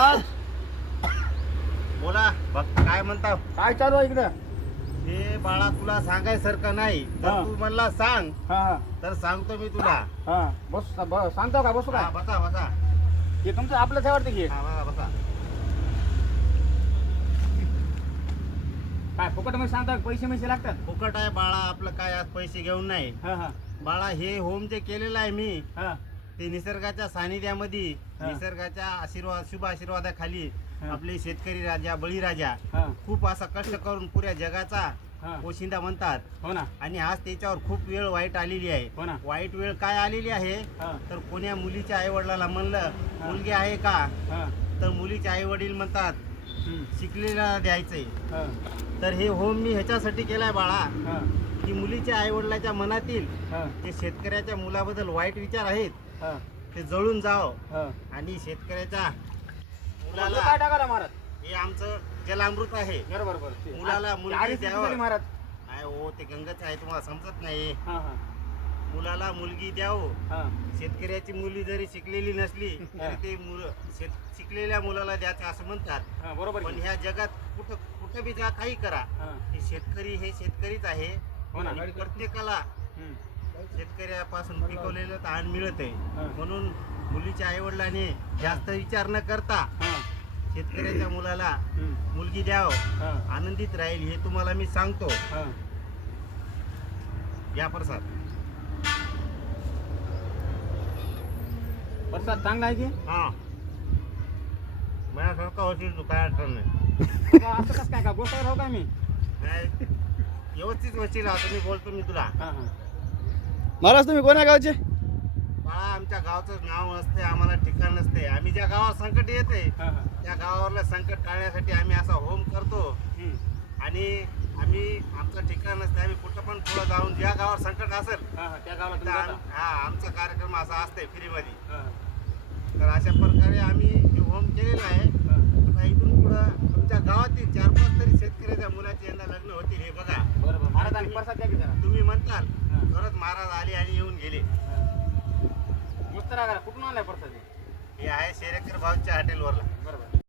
महाराज बोला बघ काय म्हणता काय चालू आहे इकडं? हे बाळा तुला सांगायसारखं नाही हा. तर तू म्हणला सांग. हा हा. तर सांगतो मी तुला. हा बस ब- सांगतो का? बसू हा, का बसा बसा. हे तुमचं आपलं वाटतं की हा, बसा बसा. काय फुकटमध्ये सांगता का? पैसे पैसे लागतात? फुकट आहे बाळा आपलं काय आज पैसे घेऊन नाही. हा हा. बाळा हे होम जे केलेलं आहे मी हा. ते निसर्गाच्या सानिध्यामध्ये. निसर्गाच्या आशीर्वाद शुभ आशीर्वादाखाली. आपले शेतकरी राजा बळीराजा हा. खूप असा कष्ट करून पुऱ्या जगाचा पोशिंदा म्हणतात. हो ना. आणि आज त्याच्यावर खूप वेळ वाईट आलेली आहे. हो ना. वाईट वेळ काय आलेली आहे? तर कोण्या मुलीच्या आई वडिलाला म्हणलं मुलगी आहे का? तर मुलीचे आई वडील म्हणतात. शिकलेला द्यायचंय. तर हे होम मी ह्याच्यासाठी केलाय बाळा. की मुलीच्या आई वडिलाच्या मनातील जे शेतकऱ्याच्या मुलाबद्दल वाईट विचार आहेत. ते जळून जाव हा. आणि शेतकऱ्याच्या मुलाला मुलाला काय टाकायला महाराज? हे आमचं जलामृत आहे. बरोबर मुलाला मुलगी द्यावं. महाराज? काय हो ते गंगाचं आहे तुम्हाला समजत नाही. हा हा. मुलाला मुलगी द्यावं. हा. शेतकऱ्याची मुली जरी शिकलेली नसली तरी ते मुलं शेत शिकलेल्या मुलाला द्यायचं असं म्हणतात. हा बरोबर पण. ह्या जगात कुठं कुठं बी जा काही करा. शेतकरी हे शेतकरीच आहे. हो प्रत्येकाला. शेतकऱ्यापासून पिकवलेलं ताण मिळत आहे. म्हणून मुलीच्या आईवडिलांनी जास्त विचार न करता शेतकऱ्याच्या मुलाला. मुलगी द्यावं आनंदित राहील हे तुम्हाला मी सांगतो. या प्रसाद. प्रसाद चांगला आहे की? हा. माझ्यासारखा होतील तू काय अडचण नाही. असं कसं काय का? गोष्ट राहू का मी? व्यवस्थित वशील आता मी बोलतो मी तुला. महाराज तुम्ही कोण्या गावचे? बाळा आमच्या गावचं नाव नसते आम्हाला ठिकाण नसते आम्ही ज्या गावात संकट येते त्या गावावरलं संकट टाळण्यासाठी आम्ही असा होम करतो. आणि आम्ही आमचं ठिकाण नसते आम्ही कुठं पण पुढं जाऊन ज्या गावावर संकट असेल त्या गावाला हा आमचा कार्यक्रम असा असते फ्रीमध्ये हा तर अशा प्रकारे आम्ही हे होम केलेलं आहे हा आता इथून पुढं तुमच्या गावातील चार पाच तरी शेतकऱ्याच्या मुलाचे यंदा लग्न होतील हे बघा बरोबर महाराज आणि प्रसाद द्या की जरा तुम्ही म्हणताल. खरंच महाराज आले आणि येऊन गेले. मस्त राहा कुठून आलाय प्रसाद हे? हे आहे शेरेकर भाऊच्या हॉटेलवरला बरोबर